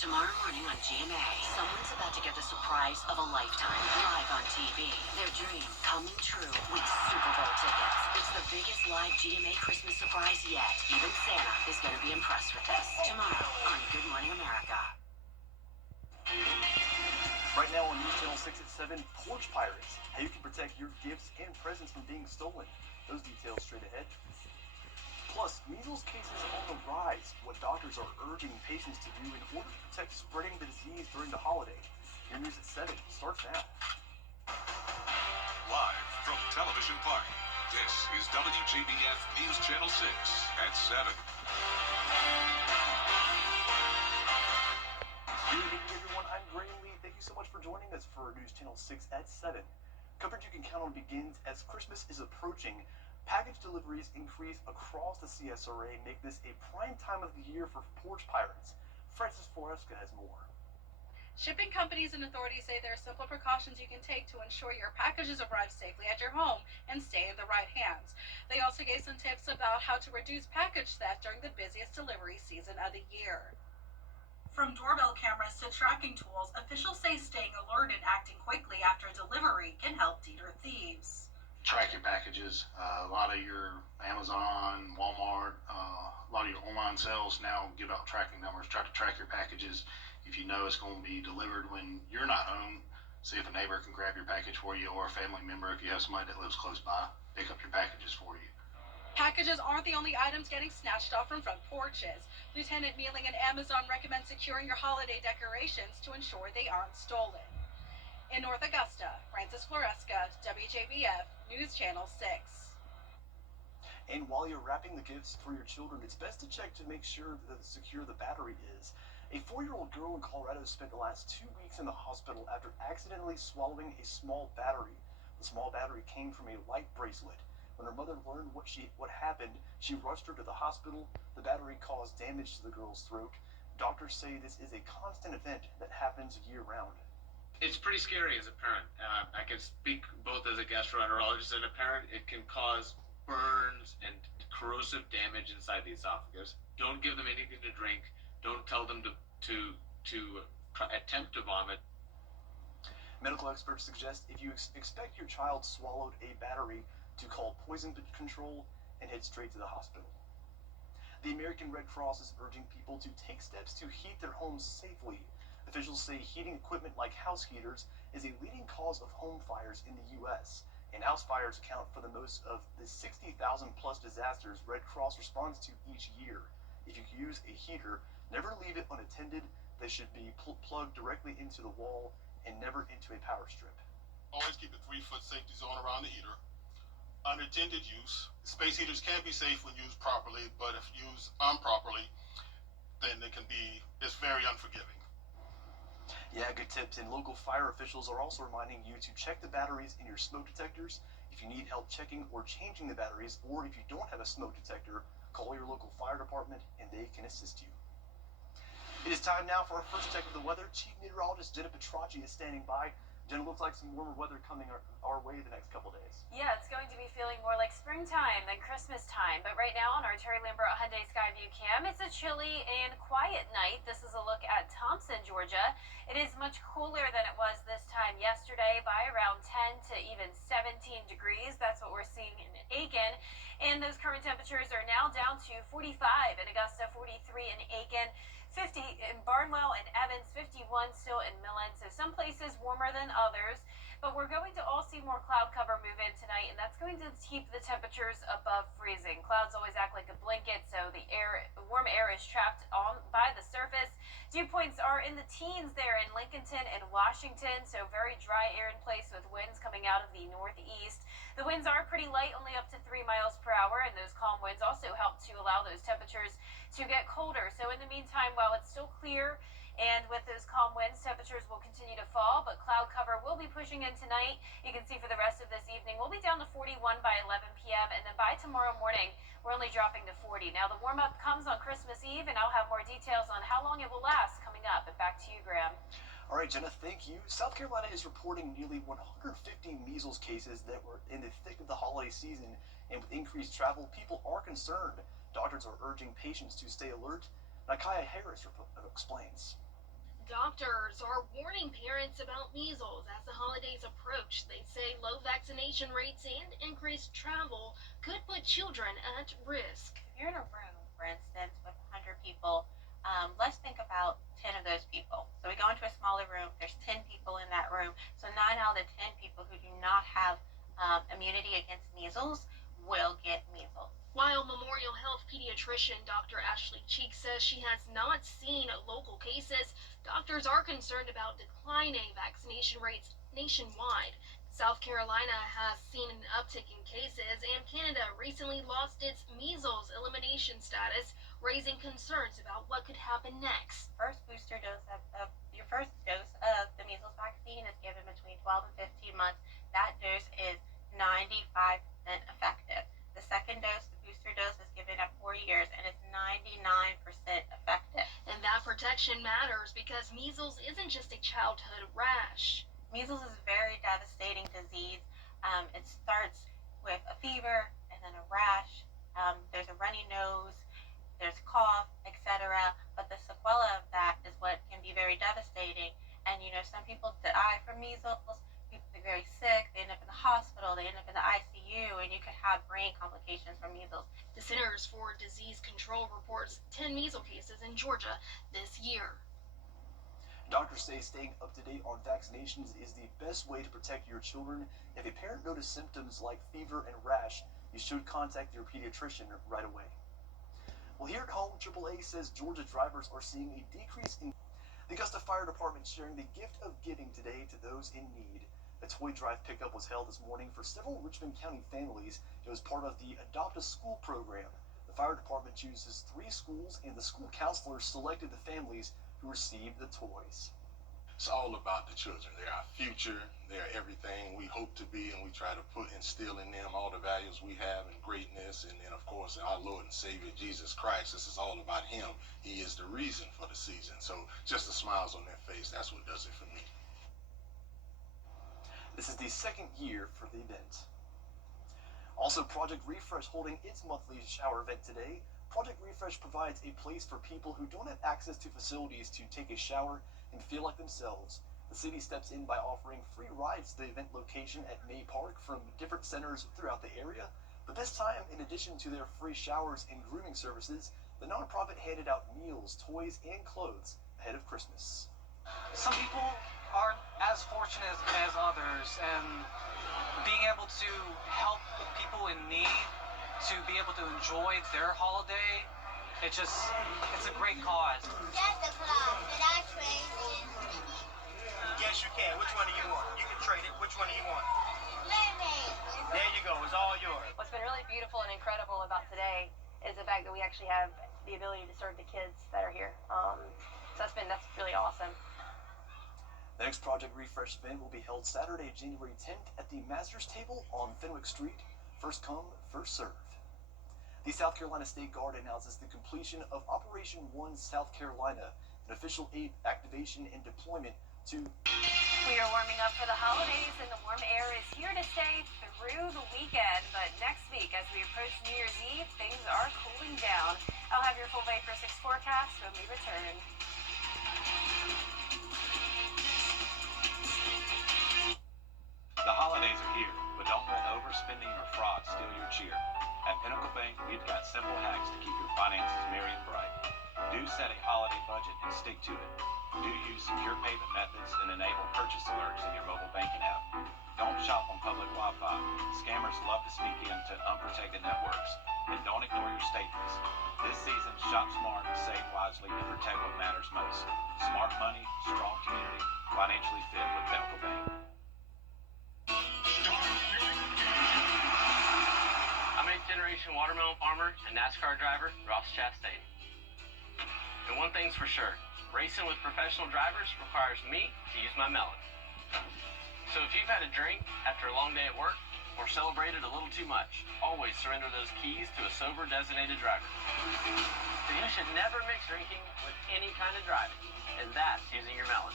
Tomorrow morning on GMA, someone's about to get the surprise of a lifetime live on TV. Their dream coming true with Super Bowl tickets. It's the biggest live GMA Christmas surprise yet. Even Santa is going to be impressed with this. Tomorrow on Good Morning America. Right now on News Channel 6 at 7, Porch Pirates. How you can protect your gifts and presents from being stolen. Those details straight ahead. Plus, measles cases on the rise. What doctors are urging patients to do in order to protect spreading the disease during the holiday. Your news at 7 starts now. Live from Television Park, this is WJBF News Channel 6 at 7. Good evening, everyone. I'm Graham Lee. Thank you so much for joining us for News Channel 6 at 7. Coverage you can count on begins as Christmas is approaching. Package deliveries increase across the CSRA, make this a prime time of the year for Porch Pirates. Francis Floresca has more. Shipping companies and authorities say there are simple precautions you can take to ensure your packages arrive safely at your home and stay in the right hands. They also gave some tips about how to reduce package theft during the busiest delivery season of the year. From doorbell cameras to tracking tools, officials say staying alert and acting quickly after delivery can help deter thieves. Track your packages. A lot of your Amazon, Walmart, a lot of your online sales now give out tracking numbers. Try to track your packages. If you know it's going to be delivered when you're not home, see if a neighbor can grab your package for you, or a family member, if you have somebody that lives close by, pick up your packages for you. Packages aren't the only items getting snatched off from front porches. Lieutenant Mealing and Amazon recommend securing your holiday decorations to ensure they aren't stolen. In North Augusta, Francis Floresca, WJBF, News Channel 6. And while you're wrapping the gifts for your children, it's best to check to make sure that secure the battery is. A 4-year-old girl in Colorado spent the last 2 weeks in the hospital after accidentally swallowing a small battery. The small battery came from a light bracelet. When her mother learned what happened, she rushed her to the hospital. The battery caused damage to the girl's throat. Doctors say this is a constant event that happens year-round. It's pretty scary as a parent. I can speak both as a gastroenterologist and a parent. It can cause burns and corrosive damage inside the esophagus. Don't give them anything to drink. Don't tell them to attempt to vomit. Medical experts suggest if you expect your child swallowed a battery, to call poison control and head straight to the hospital. The American Red Cross is urging people to take steps to heat their homes safely. Officials say heating equipment like house heaters is a leading cause of home fires in the U.S., and house fires account for the most of the 60,000 plus disasters Red Cross responds to each year. If you use a heater, never leave it unattended. They should be plugged directly into the wall and never into a power strip. Always keep a 3-foot safety zone around the heater. Unattended use. Space heaters can be safe when used properly, but if used improperly, then it's very unforgiving. Yeah, good tips. And local fire officials are also reminding you to check the batteries in your smoke detectors. If you need help checking or changing the batteries, or if you don't have a smoke detector, call your local fire department and they can assist you. It is time now for our first check of the weather. Chief Meteorologist Jenna Petracci is standing by. Jenna, looks like some warmer weather coming our way the next couple days. Yeah, it's going to be feeling more like springtime than Christmas time. But right now on our Terry Lambert Hyundai Skyview cam, it's a chilly and quiet night. This is a look at Thompson, Georgia. It is much cooler than it was this time yesterday by around 10 to even 17 degrees. That's what we're seeing in Aiken. And those current temperatures are now down to 45 in Augusta, 43 in Aiken, 50 in Barnwell and Evans, 51 still in Millen. So some places warmer than others. But we're going to all see more cloud cover move in tonight, and that's going to keep the temperatures above freezing. Clouds always act like a blanket, so the warm air is trapped by the surface. Dew points are in the teens there in Lincolnton and Washington, so very dry air in place with winds coming out of the northeast. The winds are pretty light, only up to 3 miles per hour, and those calm winds also help to allow those temperatures to get colder. So in the meantime, while it's still clear, and with those calm winds, temperatures will continue to fall, but cloud cover will be pushing in tonight. You can see for the rest of this evening, we'll be down to 41 by 11 p.m., and then by tomorrow morning, we're only dropping to 40. Now, the warm-up comes on Christmas Eve, and I'll have more details on how long it will last coming up. But back to you, Graham. All right, Jenna, thank you. South Carolina is reporting nearly 150 measles cases that were in the thick of the holiday season, and with increased travel, people are concerned. Doctors are urging patients to stay alert. Nakaya Harris explains. Doctors are warning parents about measles as the holidays approach. They say low vaccination rates and increased travel could put children at risk. If you're in a room, for instance, with 100 people, let's think about 10 of those people. So we go into a smaller room, there's 10 people in that room. So 9 out of the 10 people who do not have immunity against measles will get measles. While Memorial Health pediatrician Dr. Ashley Cheek says she has not seen local cases, doctors are concerned about declining vaccination rates nationwide. South Carolina has seen an uptick in cases, and Canada recently lost its measles elimination status, raising concerns about what could happen next. First booster dose your first dose of the measles vaccine is given between 12 and 15 months. That dose is 95% effective. The second dose, the booster dose, is given at 4 years and it's 99% effective. And that protection matters because measles isn't just a childhood rash. Measles is a very devastating disease. It starts with a fever and then a rash. There's a runny nose, there's cough, etc. But the sequela of that is what can be very devastating. And some people die from measles. People are very sick, they end up in the hospital, they end up in the ICU, and you could have brain complications from measles. The Centers for Disease Control reports 10 measles cases in Georgia this year. Doctors say staying up to date on vaccinations is the best way to protect your children. If a parent notices symptoms like fever and rash, you should contact your pediatrician right away. Well, here at home, AAA says Georgia drivers are seeing a decrease in. The Augusta Fire Department sharing the gift of giving today to those in need. A toy drive pickup was held this morning for several Richmond County families. It was part of the Adopt a School program. The fire department chooses 3 schools, and the school counselors selected the families who received the toys. It's all about the children. They're our future. They're everything we hope to be, and we try to instill in them all the values we have and greatness. And then, of course, our Lord and Savior, Jesus Christ. This is all about Him. He is the reason for the season. So just the smiles on their face, that's what does it for me. This is the 2nd year for the event. Also, Project Refresh holding its monthly shower event today. Project Refresh provides a place for people who don't have access to facilities to take a shower and feel like themselves. The city steps in by offering free rides to the event location at May Park from different centers throughout the area. But this time, in addition to their free showers and grooming services, the nonprofit handed out meals, toys, and clothes ahead of Christmas. Some people aren't as fortunate as others, and being able to help people in need to be able to enjoy their holiday, it's a great cause. Santa Claus, did I trade it? Yes, you can. Which one do you want? You can trade it. Which one do you want? Mermaid. There you go. It's all yours. What's been really beautiful and incredible about today is the fact that we actually have the ability to serve the kids that are here. So that's really awesome. The next Project Refresh event will be held Saturday, January 10th at the Masters Table on Fenwick Street. First come, first serve. The South Carolina State Guard announces the completion of Operation One South Carolina, an official aid activation and deployment to. We are warming up for the holidays, and the warm air is here to stay through the weekend. But next week, as we approach New Year's Eve, things are cooling down. I'll have your full Bay for 6 forecast when we return. The holidays are here, but don't let overspending or fraud steal your cheer. At Pinnacle Bank, we've got simple hacks to keep your finances merry and bright. Do set a holiday budget and stick to it. Do use secure payment methods and enable purchase alerts in your mobile banking app. Don't shop on public Wi-Fi. Scammers love to sneak into unprotected networks. And don't ignore your statements. This season, shop smart, save wisely, and protect what matters most. Smart money, strong community, financially fit with Pinnacle Bank. I'm a 8th-generation watermelon farmer and NASCAR driver, Ross Chastain. And one thing's for sure, racing with professional drivers requires me to use my melon. So if you've had a drink after a long day at work or celebrated a little too much, always surrender those keys to a sober designated driver. So you should never mix drinking with any kind of driving, and that's using your melon.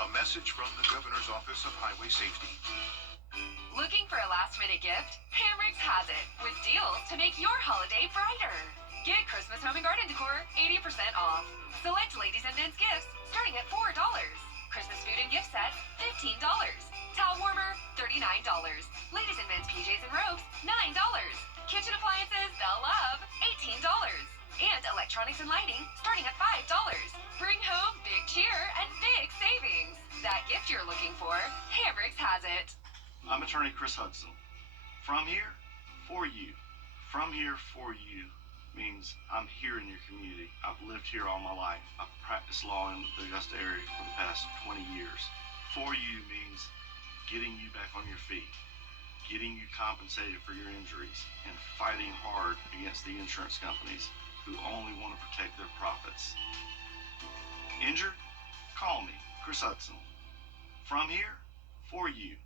A message from the Governor's Office of Highway Safety. Looking for a last-minute gift? Hamrick's has it, with deals to make your holiday brighter. Get Christmas home and garden decor 80% off. Select ladies and gents gifts starting starting at $4. Christmas food and gift sets, $15. Towel warmer, $39. Ladies and men's PJs and robes, $9. Kitchen appliances they'll love, $18. And electronics and lighting starting at $5. Bring home big cheer and big savings. That gift you're looking for, Hamrick's has it. I'm attorney Chris Hudson. From here, for you. From here, for you means I'm here in your community. I've lived here all my life. I've practiced law in the Augusta area for the past 20 years. For you means getting you back on your feet, getting you compensated for your injuries, and fighting hard against the insurance companies who only want to protect their profits. Injured? Call me, Chris Hudson. From here, for you.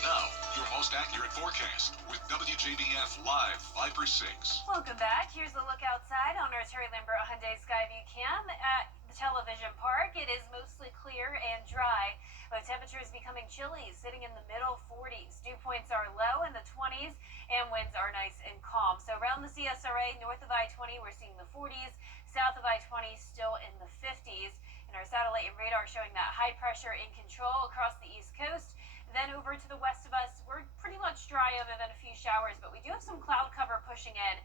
Now, your most accurate forecast with WJBF Live Viper 6. Welcome back. Here's a look outside on our Terry Lambert Hyundai Skyview Cam at the television park. It is mostly clear and dry, with temperatures becoming chilly, sitting in the middle 40s. Dew points are low in the 20s, and winds are nice and calm. So around the CSRA, north of I-20, we're seeing the 40s. South of I-20, still in the 50s. And our satellite and radar showing that high pressure in control across the East Coast. Then over to the west of us, we're pretty much dry other than a few showers, but we do have some cloud cover pushing in,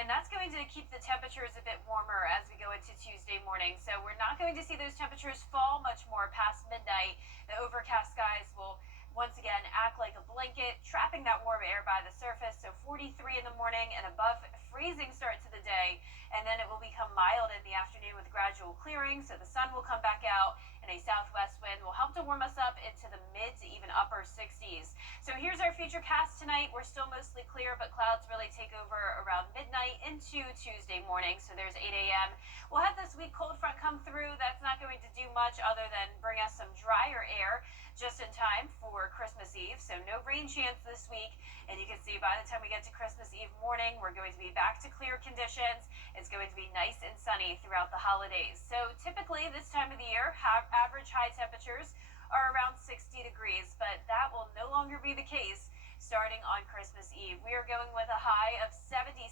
and that's going to keep the temperatures a bit warmer as we go into Tuesday morning. So we're not going to see those temperatures fall much more past midnight. The overcast skies will once again act like a blanket, trapping that warm air by the surface. So 43 in the morning and above freezing start to the day, and then it will become mild in the afternoon with gradual clearing. So the sun will come back out, and a southwest wind will help to warm us up into the mid to even upper 60s. So here's our future cast tonight. We're still mostly clear, but clouds really take over around midnight into Tuesday morning. So there's 8 a.m. We'll have this weak cold front come through. That's not going to do much other than bring us some drier air just in time for Christmas Eve. So no rain chance this week. And you can see by the time we get to Christmas Eve morning, we're going to be back to clear conditions. It's going to be nice and sunny throughout the holidays. So typically this time of the year, average high temperatures are around 60 degrees, but that will no longer be the case starting on Christmas Eve. We are going with a high of 76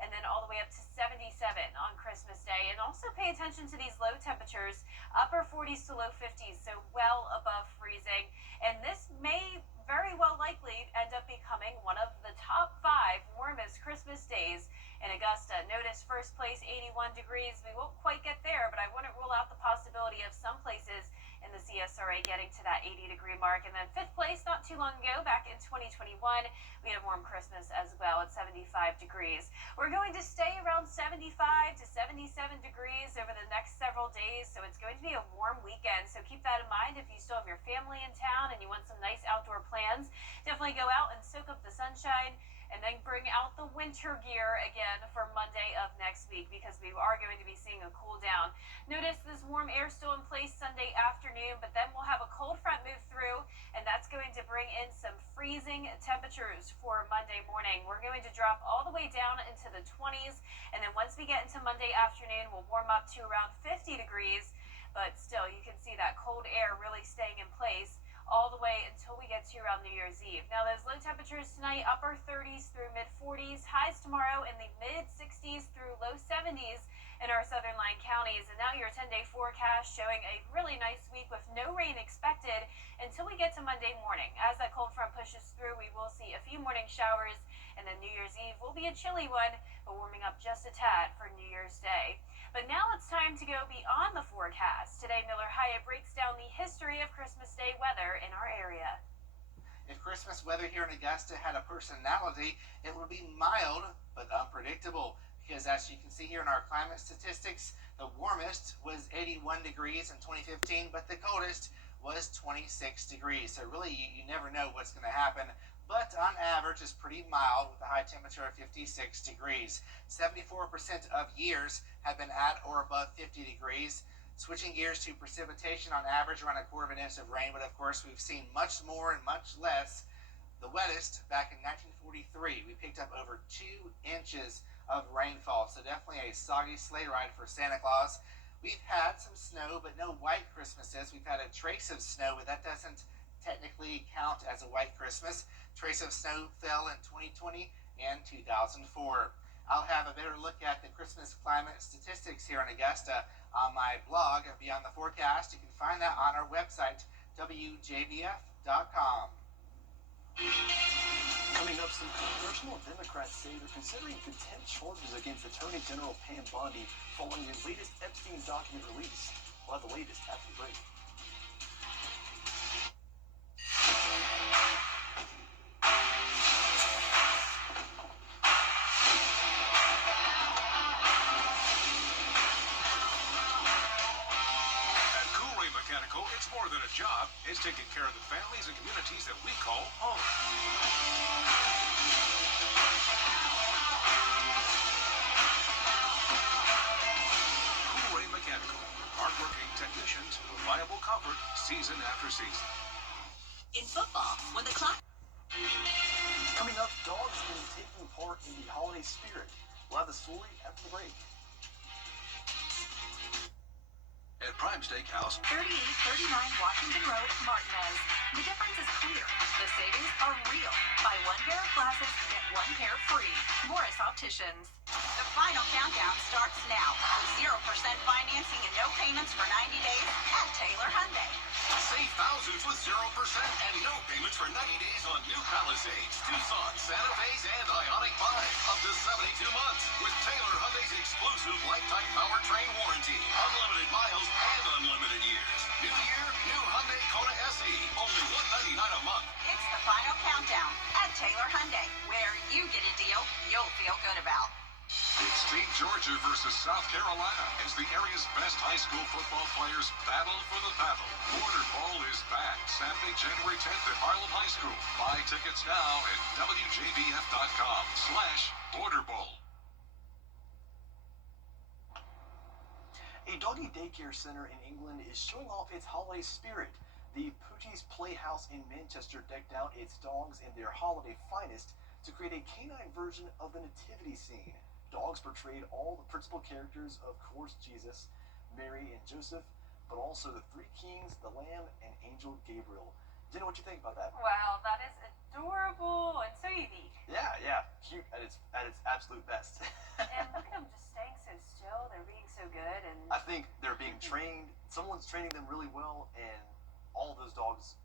and then all the way up to 77 on Christmas Day. And also pay attention to these low temperatures, upper 40s to low 50s, so well above freezing. And this may very well likely end up becoming one of the top 5 warmest Christmas days in Augusta. Notice first place 81 degrees. We won't quite get there, but I wouldn't rule out the possibility of some places in the CSRA getting to that 80-degree mark. And then 5th place not too long ago, back in 2021, we had a warm Christmas as well at 75 degrees. We're going to stay around 75 to 77 degrees over the next several days, so it's going to be a warm weekend. So keep that in mind if you still have your family in town and you want some nice outdoor plans. Definitely go out and soak up the sunshine, and then bring out the winter gear again for Monday of next week, because we are going to be seeing a cool down. Notice this warm air still in place Sunday afternoon, but then we'll have a cold front move through, and that's going to bring in some freezing temperatures for Monday morning. We're going to drop all the way down into the 20s, and then once we get into Monday afternoon, we'll warm up to around 50 degrees, but still you can see that cold air really staying in place all the way until we get to around New Year's Eve. Now those low temperatures tonight, upper 30s through mid 40s, highs tomorrow in the mid 60s through low 70s in our southern line counties. And now your 10-day forecast showing a really nice week with no rain expected until we get to Monday morning. As that cold front pushes through, we will see a few morning showers, and then New Year's Eve will be a chilly one, but warming up just a tad for New Year's Day. But now it's time to go beyond the forecast. Today, Miller Hyatt breaks down the history of Christmas Day weather in our area. If Christmas weather here in Augusta had a personality, it would be mild but unpredictable. Because as you can see here in our climate statistics, the warmest was 81 degrees in 2015, but the coldest was 26 degrees. So really, you never know what's going to happen. But on average, it's pretty mild with a high temperature of 56 degrees. 74% of years have been at or above 50 degrees. Switching gears to precipitation, on average around 1/4 inch of rain, but of course we've seen much more and much less. The wettest back in 1943, we picked up over 2 inches of rainfall, so definitely a soggy sleigh ride for Santa Claus. We've had some snow, but no white Christmases. We've had a trace of snow, but that doesn't technically count as a white Christmas. Trace of snow fell in 2020 and 2004. I'll have a better look at the Christmas climate statistics here in Augusta on my blog, Beyond the Forecast. You can find that on our website, WJBF.com. Coming up, some congressional Democrats say they're considering contempt charges against Attorney General Pam Bondi following the latest Epstein document release. We'll have the latest after the break. It's more than a job. It's taking care of the families and communities that we call home. Cool Ray Mechanical. Hardworking technicians, reliable comfort, season after season. In football, when the clock... Coming up, dogs been taking part in the holiday spirit. We'll have the story after the break. At Prime Steakhouse, 3839 Washington Road, Martinez. The difference is clear. The savings are real. Buy one pair of glasses, get one pair free. Morris Opticians. The final countdown starts now. With 0% financing and no payments for 90 days at Taylor Hyundai. save thousands with 0% and no payments for 90 days on new Palisades, Tucson, Santa Fe's, and Ioniq 5. Up to 72 months with Taylor Hyundai's exclusive lifetime powertrain warranty. Unlimited miles and unlimited years. New year, new Hyundai Kona SE. Only $199 a month. It's the final countdown at Taylor Hyundai, where you get a deal you'll feel good about. It's Team Georgia versus South Carolina as the area's best high school football players battle for the battle. Border Bowl is back Saturday, January 10th at Harlem High School. Buy tickets now at WJBF.com/Border Bowl. A doggy daycare center in England is showing off its holiday spirit. The Poochie's Playhouse in Manchester decked out its dogs in their holiday finest to create a canine version of the nativity scene. Dogs portrayed all the principal characters, of course Jesus, Mary, and Joseph, but also the three kings, the lamb, and Angel Gabriel. Jenna, what you think about that? Wow, that is adorable and so unique. Yeah, cute at its absolute best. And look at them just staying so still. They're being so good, and I think they're being trained. Someone's training them really well, and all of those dogs,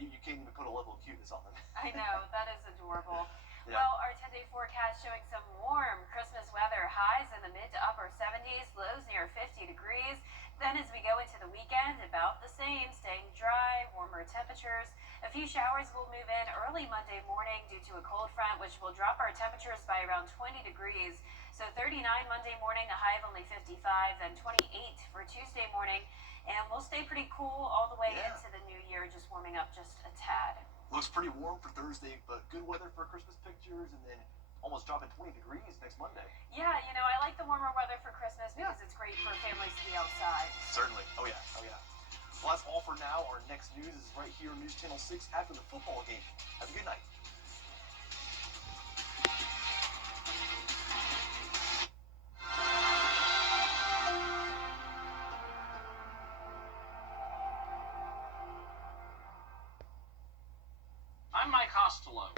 you can't even put a level of cuteness on them. I know, that is adorable. Yeah. Well, our 10-day forecast showing some warm Christmas weather. Highs in the mid to upper 70s, lows near 50 degrees. Then as we go into the weekend, about the same, staying dry, warmer temperatures. A few showers will move in early Monday morning due to a cold front, which will drop our temperatures by around 20 degrees. So 39 Monday morning, a high of only 55, then 28 for Tuesday morning. And we'll stay pretty cool all the way into the new year, just warming up just a tad. Looks pretty warm for Thursday, but good weather for Christmas pictures, and then almost dropping 20 degrees next Monday. Yeah, I like the warmer weather for Christmas because it's great for families to be outside. Certainly. Oh yeah. Well, that's all for now. Our next news is right here on News Channel 6 after the football game. Have a good night. I'm Mike Costello.